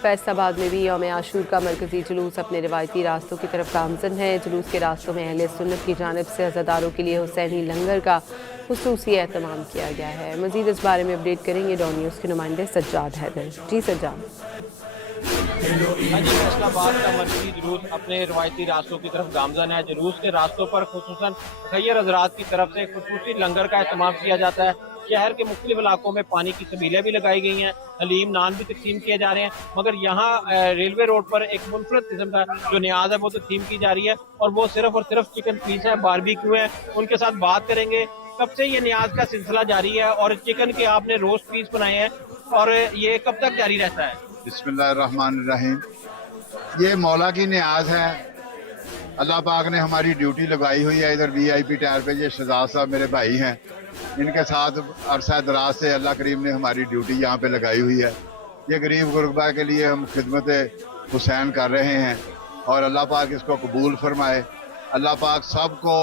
फैसलाबाद में भी यौम आशूर का मरकजी जुलूस अपने रिवायती रास्तों की तरफ गामजन है। जुलूस के रास्तों में अहले सुन्नत की जानिब से अज़ादारों के लिए हुसैनी लंगर का खुसूसी एहतमाम किया गया है। मज़ीद इस बारे में अपडेट करेंगे डॉन न्यूज़ के नुमाइंदे सज्जाद हैदर। जी सज्जाद। हाँ जी, फैसलाबाद का मरकजी जुलूस अपने रवायती रास्तों की तरफ गामजन है। जुलूस के रास्तों पर खुसूसन खैर हज़रात की तरफ से खुसूसी लंगर का एहतमाम किया जाता है। शहर के मुख्तलिफ इलाकों में पानी की तबीलें भी लगाई गई हैं, हलीम नान भी तकसीम किए जा रहे हैं, मगर यहाँ रेलवे रोड पर एक मुनफरद किस्म का जो न्याज है वो तकसीम की जा रही है और वो सिर्फ और सिर्फ चिकन पीस है, बारबेक्यू है। उनके साथ बात करेंगे कब से ये न्याज का सिलसिला जारी है और चिकन के आपने रोस्ट पीस बनाए हैं और ये कब तक जारी रहता है? बिस्मिल्लाहिर्रहमानिर्रहीम। ये मौला की न्याज है। अल्लाह पाक ने हमारी ड्यूटी लगाई हुई है। इधर वीआईपी टायर पे ये शहजाद साहब मेरे भाई हैं, इनके साथ अरसा दराज से अल्लाह करीम ने हमारी ड्यूटी यहाँ पे लगाई हुई है। ये गरीब गुरबा के लिए हम खिदमत हुसैन कर रहे हैं और अल्लाह पाक इसको कबूल फरमाए। अल्लाह पाक सबको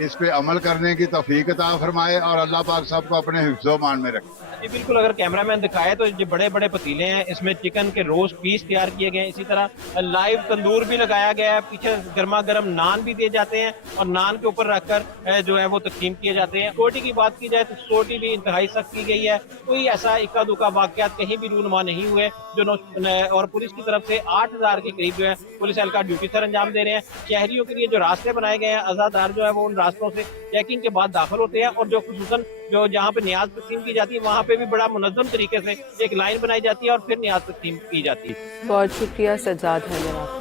इस पे अमल करने की तौफीक अता फरमाए और अल्लाह पाक सबको अपने हिफ्ज़ो मान में रखे। जी बिल्कुल, अगर कैमरामैन दिखाए तो ये बड़े बड़े पतीले हैं, इसमें चिकन के रोस्ट पीस तैयार किए गए हैं। इसी तरह लाइव तंदूर भी लगाया गया है, पीछे गर्मा गर्म नान भी दिए जाते हैं और नान के ऊपर रखकर जो है वो तकसीम किए जाते हैं। सिक्योरिटी की बात की जाए तो सिक्योरिटी भी इंतहाई सख्त की गई है। कोई ऐसा इक्का दुक्का वाकयात कहीं भी रूनुमा नहीं हुए और पुलिस की तरफ से 8000 के करीब जो है पुलिस एहलकार ड्यूटी सर अंजाम दे रहे हैं। शहरियों के लिए जो रास्ते बनाए गए हैं, अज़ादार जो है वो उन रास्तों से चेकिंग के बाद दाखिल होते हैं और जो खुसूसन जो जहाँ पे न्याज तकसीम की जाती है वहाँ पे भी बड़ा मुनज़्ज़म तरीके से एक लाइन बनाई जाती है और फिर न्याज तकसीम की जाती है। बहुत शुक्रिया सज्जाद हैदर आपका।